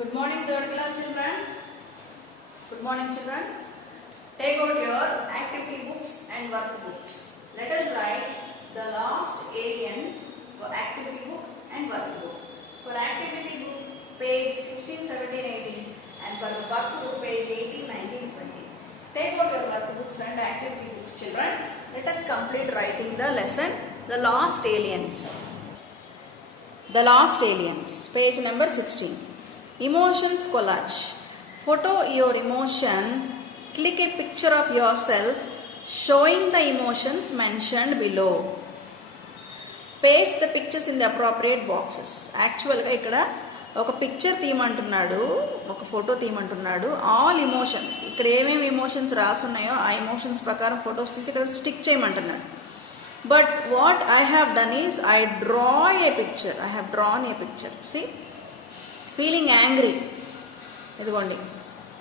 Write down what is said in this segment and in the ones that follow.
Good morning, third class children. Good morning, children. Take out your activity books and workbooks. Let us write the last aliens for activity book and workbook. For activity book, page 16, 17, 18, and for the workbook, page 18, 19, 20. Take out your workbooks and activity books, children. Let us complete writing the lesson, The Last Aliens. The Last Aliens, page number 16. Emotions collage. Photo your emotion. Click a picture of yourself showing the emotions mentioned below. Paste the pictures in the appropriate boxes. యాక్చువల్గా ఇక్కడ ఒక picture తీయమంటున్నాడు, ఒక photo తీయమంటున్నాడు. All emotions, ఇక్కడ ఏమేమి emotions రాసున్నాయో ఆ emotions ప్రకారం photos తీసి ఇక్కడ స్టిక్ చేయమంటున్నాడు. But what I have done is I draw a picture. I have drawn a picture. See, feeling angry, ఇదిగోండి.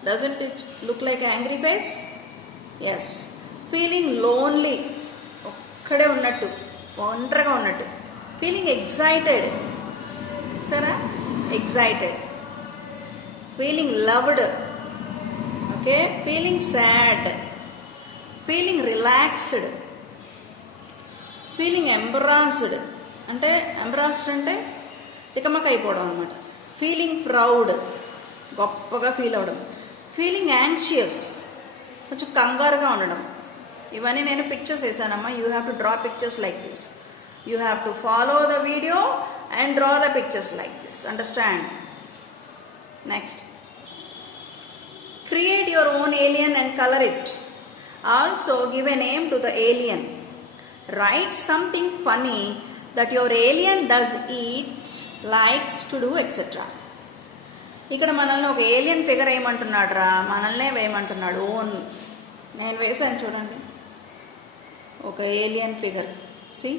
Doesn't it look like angry face? Yes. Feeling lonely, ఒక్కడే ఉన్నట్టు, ఒంటరిగా ఉన్నట్టు. ఫీలింగ్ ఎగ్జైటెడ్, సరే, excited. Feeling loved, okay. Feeling sad, feeling relaxed, feeling embarrassed, అంటే embarrassed అంటే తికమక అయిపోవడం అనమాట. ఫీలింగ్ ప్రౌడ్, గొప్పగా ఫీల్ అవ్వడం. ఫీలింగ్ యాంగ్షియస్, కొంచెం కంగారుగా ఉండడం. ఇవన్నీ నేను పిక్చర్స్ వేసానమ్మా. You have to draw pictures like this. You have to follow the video and draw the pictures like this. Understand? Next, create your own alien and colour it. Also give a name to the alien. Write something funny that your alien does, eats, likes to do, etc. ఇక్కడ మనల్ని ఒక alien figure వేయమంటున్నాడు రా, మనల్నే వేయమంటున్నాడు. Own నేను వేసాను చూడండి, ఒక alien figure. See,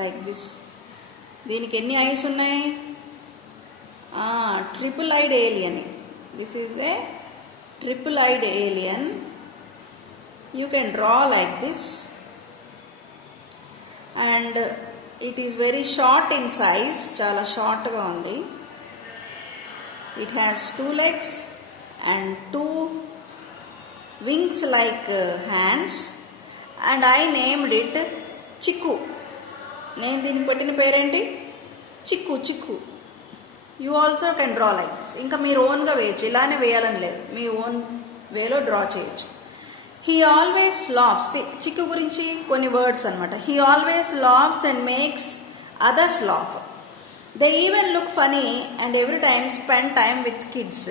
like this. దీనికి ఎన్ని ఐస్ ఉన్నాయి? Triple eyed alien. This is a triple eyed alien. You can draw like this. And it is very short in size, చాలా షార్ట్గా ఉంది. It has 2 legs and 2 wings like hands, and I named it చిక్కు. నేను దీనికి పెట్టిన పేరేంటి? Chikku. Chikku. You also can draw like this. ఇంకా మీరు ఓన్గా వేయచ్చు, ఇలానే వేయాలని లేదు, మీ ఓన్ వేలో డ్రా చేయొచ్చు. He always laughs. చిక్కు గురించి కొన్ని వర్డ్స్ అనమాట. He always laughs and makes others laugh. They even look funny and every time spend time with kids.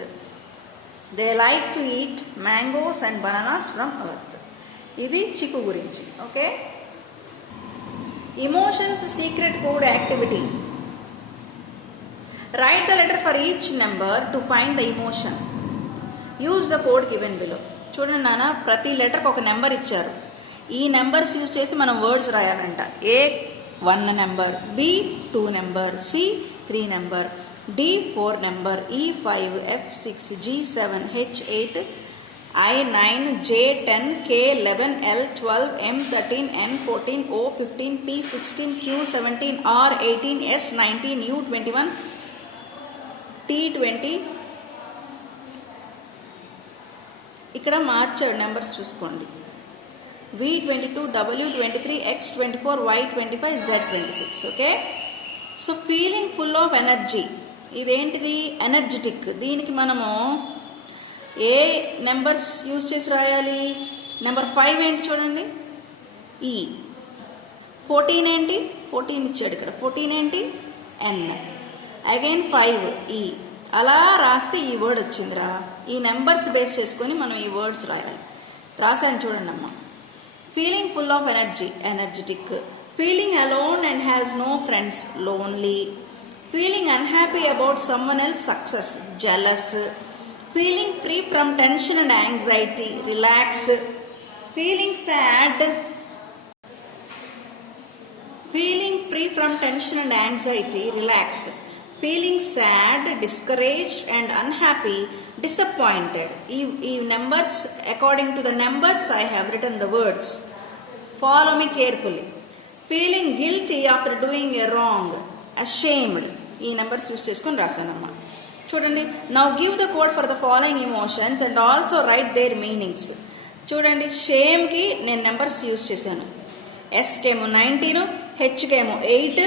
They like to eat mangoes and bananas from earth. ఇది చిక్కు గురించి. Okay. Emotions secret code activity. Write the letter for each number to find the emotion. Use the code given below. చూడండి నాన్న, ప్రతి లెటర్కి ఒక number ఇచ్చారు. ఈ numbers use చేసి మనం వర్డ్స్ రాయాలంట. A 1 number, B 2 number, C 3 number, D 4 number, E 5, F 6, G 7, H 8, I 9, J 10, K 11, L 12, M 13, N 14, O 15, P 16, Q 17, R 18, S 19, U 21, T 20. ఇక్కడ మార్చాడు నెంబర్స్, చూసుకోండి. V22, W23, X24, Y25, Z26. Okay. So feeling full of energy, ఇదేంటిది? Energetic. దీనికి మనము ఏ numbers use చేసి రాయాలి? Number 5 ఏంటి చూడండి, ఈ. 14 ఏంటి? 14 ఇచ్చాడు ఇక్కడ. 14 ఏంటి? ఎన్. అగైన్ 5, ఈ. అలా రాస్తే ఈ వర్డ్ వచ్చిందిరా. ఈ నెంబర్స్ బేస్ చేసుకొని మనం ఈ వర్డ్స్ రాయాలి. రాశాను చూడండి అమ్మ. Feeling full of energy, energetic. Feeling alone and has no friends, lonely. Feeling unhappy about someone else success, jealous. Feeling free from tension and anxiety, relax. Feeling sad. Feeling free from tension and anxiety, relax. Feeling sad, discouraged and unhappy, disappointed. ఈ numbers, according to the numbers I have written the words. Follow me carefully. Feeling guilty after doing a wrong, ashamed. ఈ numbers use చేసుకొని రాశానమ్మా. చూడండి, now give the code for the following emotions and also write their meanings. చూడండి, షేమ్కి నేను numbers use చేశాను. ఎస్కేమో 19, హెచ్కేమో 8,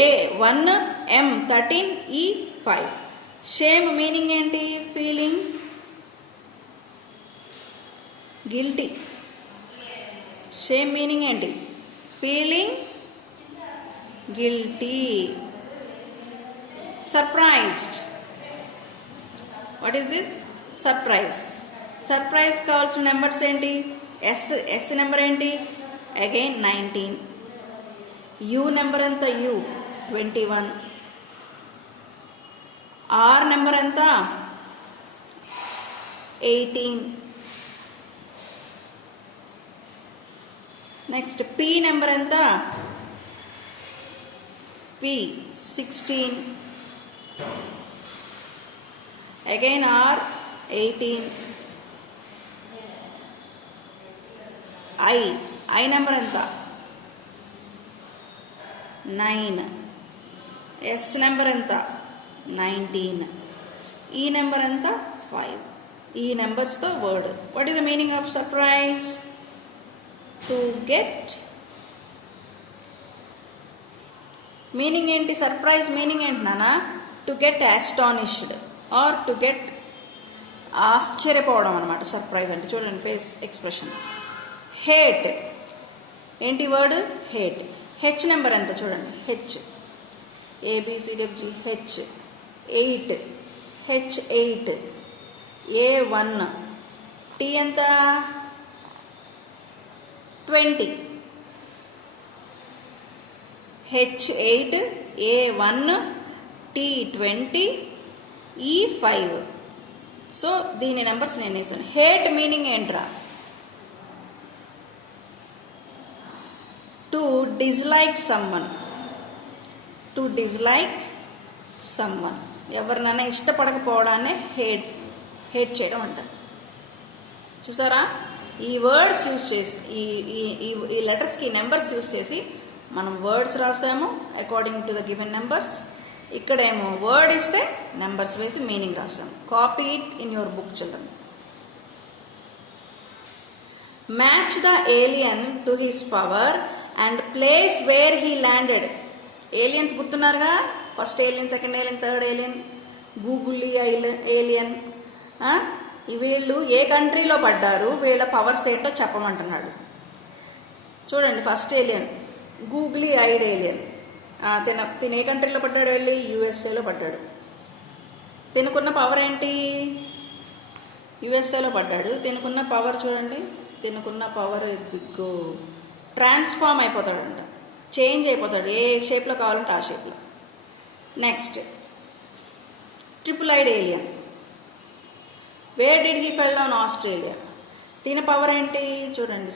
A 1, M 13, E 5. Shame meaning ఏంటి? Feeling guilty. Shame meaning ఏంటి? Feeling guilty. Surprised. What is this? Surprise. Surprise కావాల్సిన numbers ఏంటి? S number ఏంటి? Again 19. U number ఎంత? యూ 21. ఆర్ నెంబర్ ఎంత? 18. నెక్స్ట్ పి నెంబర్ ఎంత? P 16. Again R 18. I number ఎంత? 9. Yes number ఎంత? 19. ఈ నెంబర్ ఎంత? 5. ఈ నెంబర్స్తో word. What is the meaning of surprise? To get. Meaning ఏంటి? సర్ప్రైజ్ మీనింగ్ ఏంటి నానా? To get astonished or to get ఆశ్చర్యపోవడం అనమాట సర్ప్రైజ్ అంటే. చూడండి ఫేస్ ఎక్స్ప్రెషన్. హేట్ ఏంటి వర్డ్? హేట్. హెచ్ నెంబర్ ఎంత? చూడండి, H A B C D F G H 8. H 8. A 1. T ఎంత? 20. హెచ్ 8, ఏ 1, టీ 20, ఈ 5. సో దీని నెంబర్స్ నేను వేసాను. హేట్ మీనింగ్ ఏంట్రా? To dislike someone. To dislike someone. ఎవరినైనా ఇష్టపడకపోవడాన్ని హేట్ చేయడం అంటారు. చూసారా? ఈ వర్డ్స్ యూజ్ చేసి ఈ లెటర్స్కి నెంబర్స్ యూజ్ చేసి మనం వర్డ్స్ రాసాము according to the given numbers. ఇక్కడేమో వర్డ్ ఇస్తే నెంబర్స్ వేసి మీనింగ్ రాసాము. Copy it in your book children. Match the alien to his power and place where he landed. Aliens గుర్తున్నారుగా? First alien, second alien, third alien, googly alien. వీళ్ళు ఏ కంట్రీలో పడ్డారు, వీళ్ళ పవర్స్ ఏంటో చెప్పమంటున్నాడు. చూడండి, first alien googly eyed alien. తిన ఏ కంట్రీలో పడ్డాడు? వెళ్ళి యుఎస్ఏలో పడ్డాడు. తినకున్న పవర్ ఏంటి? యుఎస్ఏలో పడ్డాడు. తినకున్న పవర్ చూడండి, తినకున్న పవర్ దిగ్గు ట్రాన్స్ఫార్మ్ అయిపోతాడంట, చేంజ్ అయిపోతాడు. ఏ షేప్లో కావాలంటే ఆ షేప్లో. Next triple eyed alien. Where did he fell down? Australia. దీని పవర్ ఏంటి? చూడండి,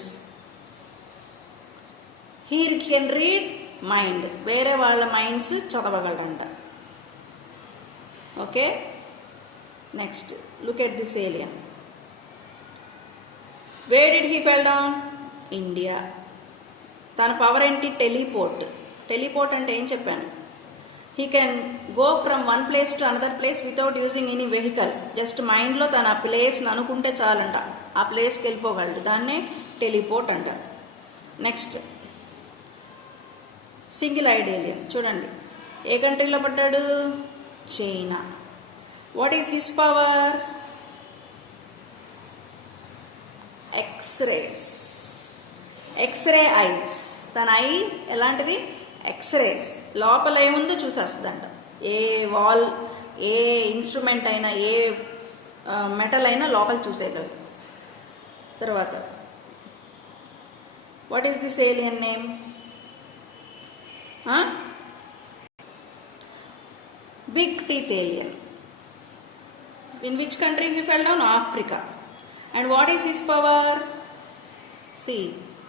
హీ కెన్ రీడ్ మైండ్. వేరే వాళ్ళ మైండ్స్ చదవగలడంట. Okay, next look at this alien. Where did he fell down? India. తన పవర్ ఏంటి? టెలిపోర్ట్. టెలిపోర్ట్ అంటే ఏం చెప్పాను? He can go from one place to another place without using any vehicle. Just మైండ్లో తన ఆ ప్లేస్ని అనుకుంటే చాలంట, ఆ ప్లేస్కి వెళ్ళిపోగలడు. దాన్నే టెలిపోర్ట్ అంటారు. Next single eyed alien. చూడండి, ఏ కంట్రీలో పడ్డాడు? China. What is his power? X-rays. X-ray eyes. తన ఐ ఎలాంటిది? ఎక్స్రేస్. లోపల ఏముందో చూసేస్తుందంట. ఏ వాల్, ఏ ఇన్స్ట్రుమెంట్ అయినా, ఏ మెటల్ అయినా లోపల చూసేయగలదు. తర్వాత what is this alien name? Big teeth alien. In which country he fell down? Africa. And what is his power? See,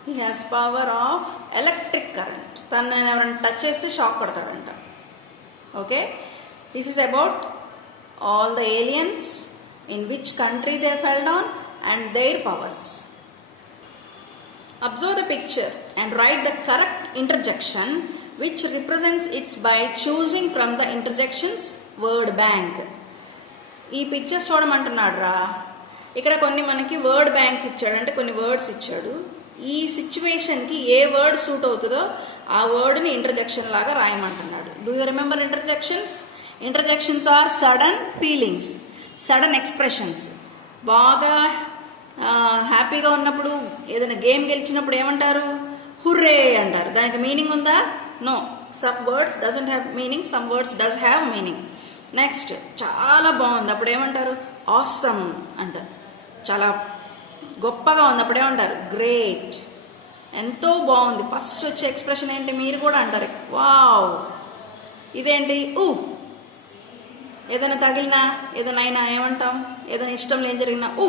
he has power of electric current. తను ఎవరైనా touch చేస్తే shock పడతాడంట. Okay, this is about all the aliens, in which country they fell down and their powers. Observe the picture and write the correct interjection which represents it by choosing from the interjections word bank. ఈ pictures చూడమంటున్నాడు రా. ఇక్కడ కొన్ని మనకి word bank ఇచ్చాడు, అంటే కొన్ని words ఇచ్చాడు. ఈ సిచ్యువేషన్కి ఏ వర్డ్ సూట్ అవుతుందో ఆ వర్డ్ని ఇంటర్జెక్షన్ లాగా రాయమంటున్నాడు. Do you remember interjections? Interjections are sudden feelings, sudden expressions. బాగా హ్యాపీగా ఉన్నప్పుడు, ఏదైనా గేమ్ గెలిచినప్పుడు ఏమంటారు? హుర్రే అంటారు. దానికి మీనింగ్ ఉందా? No. Some words doesn't have meaning, some words does have meaning. Next, చాలా బాగుంది అప్పుడు ఏమంటారు? ఆసమ్ అంటారు. చాలా గొప్పగా ఉంది అప్పుడు ఏమంటారు? గ్రేట్. ఎంతో బాగుంది ఫస్ట్ వచ్చే ఎక్స్ప్రెషన్ ఏంటి? మీరు కూడా అంటారు వావ్. ఇదేంటి? ఊ. ఏదైనా తగిలినా, ఏదైనా అయినా ఏమంటాం? ఏదైనా ఇష్టం లేని జరిగినా ఊ.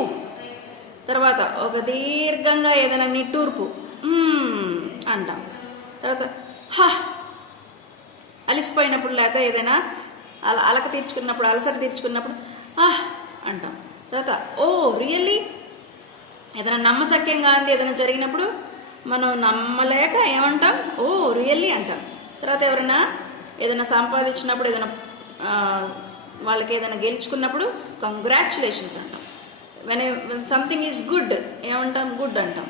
తర్వాత ఒక దీర్ఘంగా ఏదైనా నిట్టూర్పు అంటాం. తర్వాత హ. అలిసిపోయినప్పుడు, లేకపోతే ఏదైనా అలక తీర్చుకున్నప్పుడు, అలసట తీర్చుకున్నప్పుడు అంటాం. తర్వాత ఓ రియల్లీ. ఏదైనా నమ్మశక్యంగా అంది ఏదైనా జరిగినప్పుడు మనం నమ్మలేక ఏమంటాం? ఓ రియల్లీ అంటాం. తర్వాత ఎవరైనా ఏదైనా సంపాదించినప్పుడు, ఏదైనా వాళ్ళకి ఏదైనా గెలుచుకున్నప్పుడు కంగ్రాచులేషన్స్ అంటాం. వెన్ సంథింగ్ ఈజ్ గుడ్ ఏమంటాం? గుడ్ అంటాం.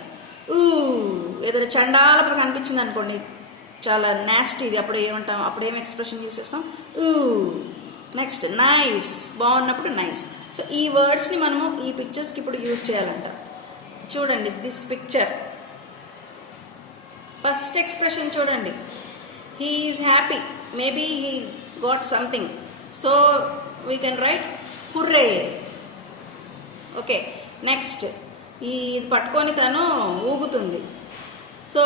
ఊ. ఏదైనా చండాలపగా కనిపించింది అనుకోండి, చాలా నాస్టీది, అప్పుడు ఏమంటాం? అప్పుడు ఏం ఎక్స్ప్రెషన్ యూజ్ చేస్తాం? ఊ. Next nice. బాగున్నప్పుడు నైస్. సో ఈ వర్డ్స్ని మనము ఈ పిక్చర్స్కి ఇప్పుడు యూజ్ చేయాలంట. చూడండి దిస్ పిక్చర్. ఫస్ట్ ఎక్స్ప్రెషన్ చూడండి. He is happy, maybe he got something, so we can write hurray. Okay. Next, ఇది పట్టుకొని తను ఊగుతుంది. సో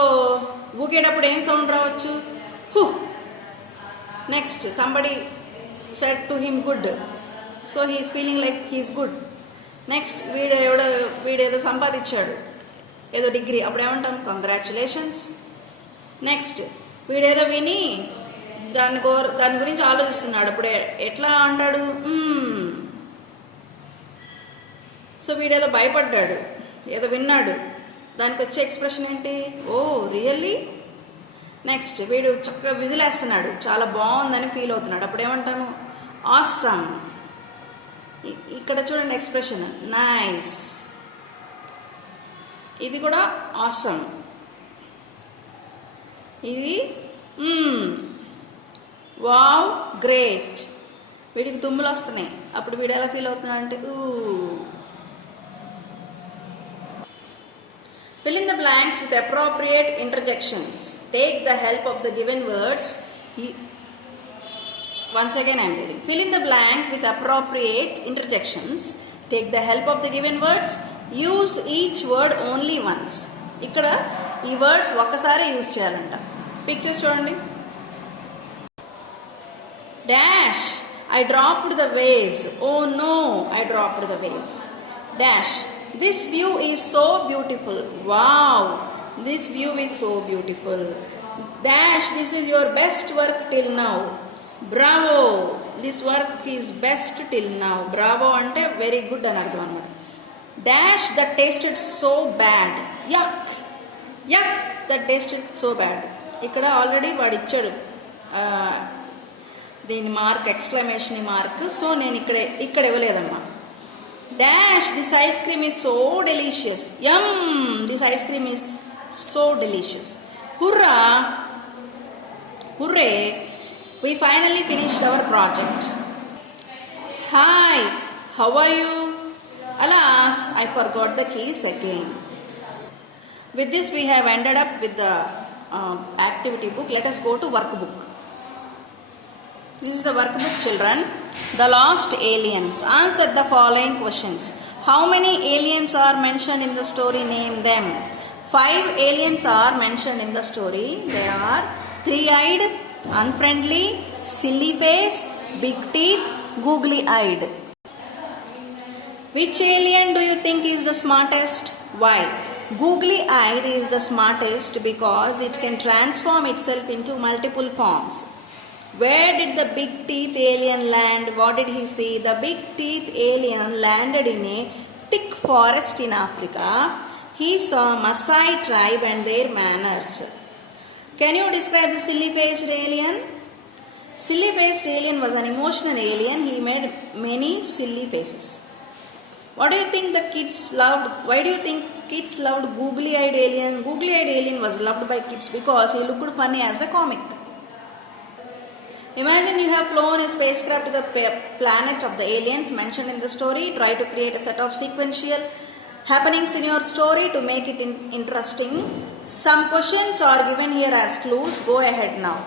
ఊగేటప్పుడు ఏం సౌండ్ రావచ్చు? హు. Next, somebody said to him good, so he's feeling like he's good. Next, వీడేదో సంపాదించాడు, ఏదో డిగ్రీ, అప్పుడు ఏమంటాం? కంగ్రాచులేషన్స్. నెక్స్ట్, వీడేదో విని దాని గురించి ఆలోచిస్తున్నాడు, అప్పుడు ఎట్లా అంటాడు? సో వీడేదో భయపడ్డాడు, ఏదో విన్నాడు, దానికి వచ్చే ఎక్స్ప్రెషన్ ఏంటి? ఓ రియల్లీ. నెక్స్ట్, వీడు చక్కగా విజిలేస్తున్నాడు, చాలా బాగుందని ఫీల్ అవుతున్నాడు, అప్పుడు ఏమంటాము? ఆసమ్. ఇక్కడ చూడండి ఎక్స్ప్రెషన్ నైస్. ఇది కూడా ఆసమ్. ఇది వావ్ గ్రేట్. వీడికి తుమ్ములు వస్తున్నాయి, అప్పుడు వీడు ఎలా ఫీల్ అవుతున్నాడు అంటే ఊ. Fill in the blanks with appropriate interjections. Take the help of the given words. Once again I am reading. Fill in the blank with appropriate interjections. Take the help of the given words. Use each word only once. ఇక్కడ ఈ words ఒక్కసారి use చేయాలంట. Pictures చూడండి. Dash. I dropped the vase. Oh no, I dropped the vase. Dash. This view is so beautiful. Wow, this view is so beautiful. Dash. This is your best work till now. Bravo, this work is best till now. Bravo ante very good అని అర్థం అన్నమాట. Dash. That tasted so bad. Yuck. Yuck, that tasted so bad. ఇక్కడ already వాడు ఇచ్చాడు దీని mark, exclamation mark. So నేను ఇక్కడ ఇవ్వలేదమ్మా. Dash. This ice cream is so delicious. Yum. This ice cream is so delicious. Hurrah. Hooray. We finally finished our project. Hi. How are you? Alas, I forgot the keys again. With this we have ended up with the activity book. Let us go to workbook. This is the workbook, children. The lost aliens. Answer the following questions. How many aliens are mentioned in the story? Name them. 5 aliens are mentioned in the story. They are 3-eyed, unfriendly, silly face, big teeth, googly-eyed. Which alien do you think is the smartest? Why? Googly-eyed is the smartest because it can transform itself into multiple forms. Where did the big teeth alien land? What did he see? The big teeth alien landed in a thick forest in Africa. He saw Maasai tribe and their manners. Can you describe the silly faced alien? Silly faced alien was an emotional alien. He made many silly faces. What do you think the kids loved? Why do you think kids loved googly eyed alien? Googly eyed alien was loved by kids because he looked funny as a comic. Imagine you have flown a spacecraft to the planet of the aliens mentioned in the story. Try to create a set of sequential happenings in your story to make it interesting. Some questions are given here as clues. Go ahead now.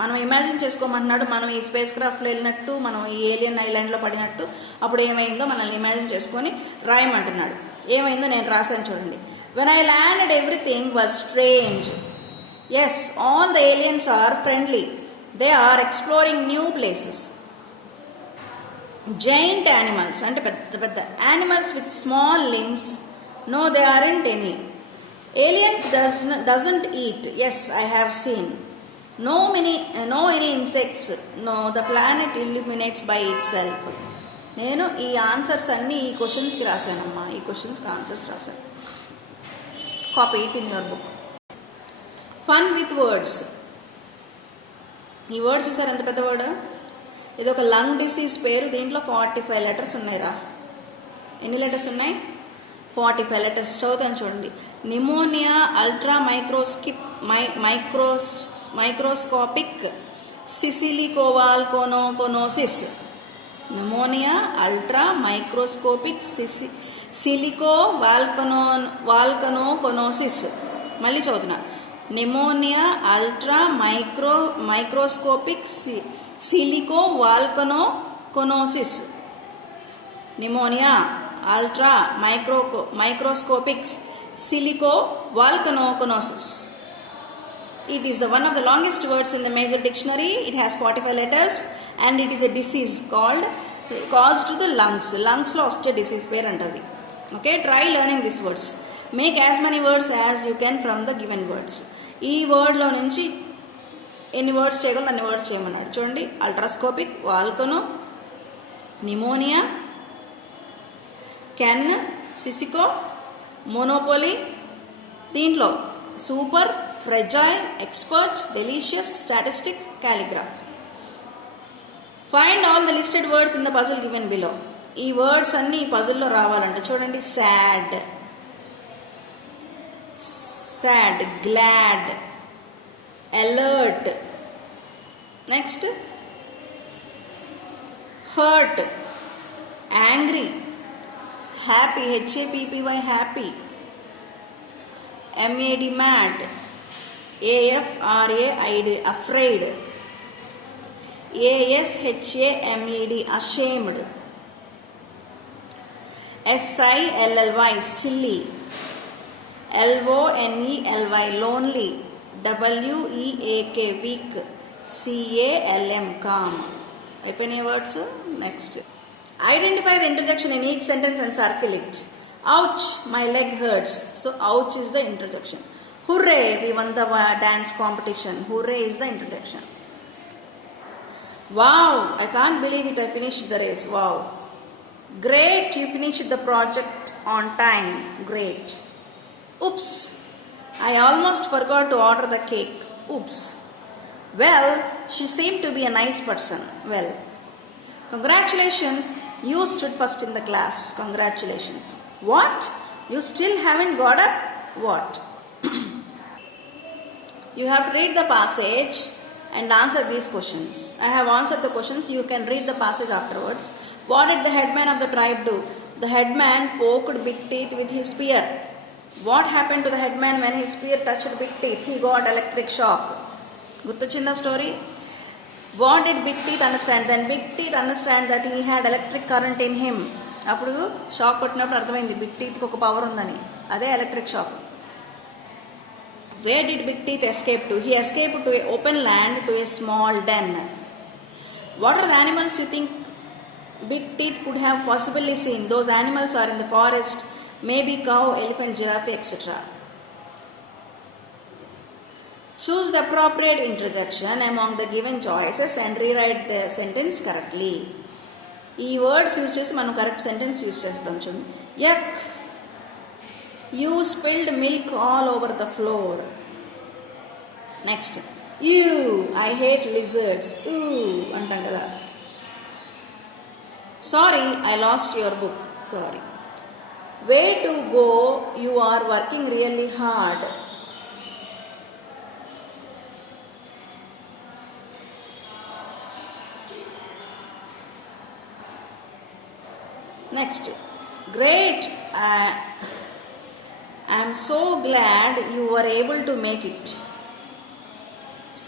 మనం imagine చేసుకోమంటున్నాడు. మనం ఈ space క్రాఫ్ట్లో వెళ్ళినట్టు, మనం ఈ alien ఐలాండ్లో పడినట్టు, అప్పుడు ఏమైందో మనల్ని ఇమాజిన్ చేసుకొని రాయమంటున్నాడు. ఏమైందో నేను రాశాను చూడండి. When I landed everything was strange. Yes, all the aliens are friendly. They are exploring new places. Giant animals అంటే పెద్ద పెద్ద animals with small limbs. No, they aren't any. Aliens doesn't eat. Yes, I have seen. No any insects. No, the planet illuminates by itself. నేను ఈ answers అన్నీ ఈ క్వశ్చన్స్కి రాశానమ్మా. ఈ క్వశ్చన్స్కి ఆన్సర్స్ రాశాను. Copy it in your book. Fun with words. ఈ word చూసారు ఎంత పెద్ద వర్డ్? ఇది ఒక లంగ్ డిసీజ్ పేరు. దీంట్లో 45 లెటర్స్ ఉన్నాయిరా. ఎన్ని లెటర్స్ ఉన్నాయి? 45 లెటర్స్. చదువుతాను చూడండి. Pneumonoultramicroscopicsilicovolcanoconiosis. Pneumonoultramicroscopicsilicovolcanoconiosis. మళ్ళీ చదువుతున్నా. Pneumonoultramicroscopicsilicovolcanoconiosis. Pneumonoultramicroscopicsilicovolcanoconiosis. It is one of the longest words in the major dictionary. It has 45 letters and it is a disease caused to the lungs. Lungs lo vache disease pair antadi. Okay, try learning these words. Make as many words as you can from the given words. ఈ word లో నుంచి ఎన్ని words చేయగలరు అన్ని words చేయమన్నాడు. చూడండి, అల్ట్రాస్కోపిక్, volcano, pneumonia, can, సిసికో, monopoly. దీంట్లో super, fragile, expert, delicious, statistic, calligraph. Find all the listed words in the puzzle given below. ఈ వర్డ్స్ అన్ని ఈ పజిల్లో రావాలంట. చూడండి, sad, glad, alert. Next hurt, angry, happy, HAPPY, happy, MAD, mad, AFRAID, afraid, ASHAMED, ashamed, SILLY, silly, LONELY, lonely, WEAK, weak, CALM, calm. అయిపోయినాయి words. Next, identify the interjection in each sentence and circle it. Ouch, my leg hurts. So ouch is the interjection. Hooray, we won the dance competition. Hooray is the interjection. Wow, I can't believe it, I finished the race. Wow. Great, you finished the project on time. Great. Oops, I almost forgot to order the cake. Oops. Well, she seemed to be a nice person. Well. Congratulations, you stood first in the class. Congratulations. What? You still haven't got up? What? You have to read the passage and answer these questions. I have answered the questions. You can read the passage afterwards. What did the headman of the tribe do? The headman poked Big Teeth with his spear. What happened to the headman when his spear touched Big Teeth? He got electric shock. Gurtochinda story? What did Big Teeth understand? Then Big Teeth understand that he had electric current in him. అప్పుడు shock కొట్టినప్పుడు అర్థమైంది big టీత్కి ఒక power ఉందని. అదే electric shock. Where did Big Teeth escape to? He escaped to an open land, to a small den. What are the animals you think Big Teeth could have possibly seen? Those animals are in the forest, maybe cow, elephant, giraffe, etc. Choose the appropriate interjection among the given choices and rewrite the sentence correctly. ఈ words use చేసి మనం correct sentence use చేస్తాం. చూడండి, yuck, you spilled milk all over the floor. Next, ew I hate lizards ఊ అంటాం కదా. Sorry I lost your book. Sorry. Way to go you are working really hard. Next, great I'm so glad you are able to make it.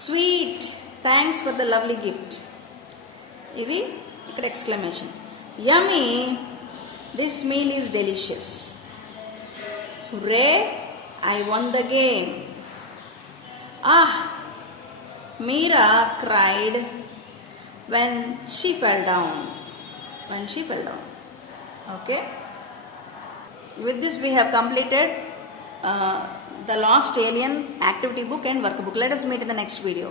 Sweet thanks for the lovely gift. ఇది ఇక్కడ exclamation. Yummy this meal is delicious. Hooray I one the game. ఆహ్ మీరా cried when she fell down. Okay. With this we have completed the Lost Alien activity book and workbook. Let us meet in the next video.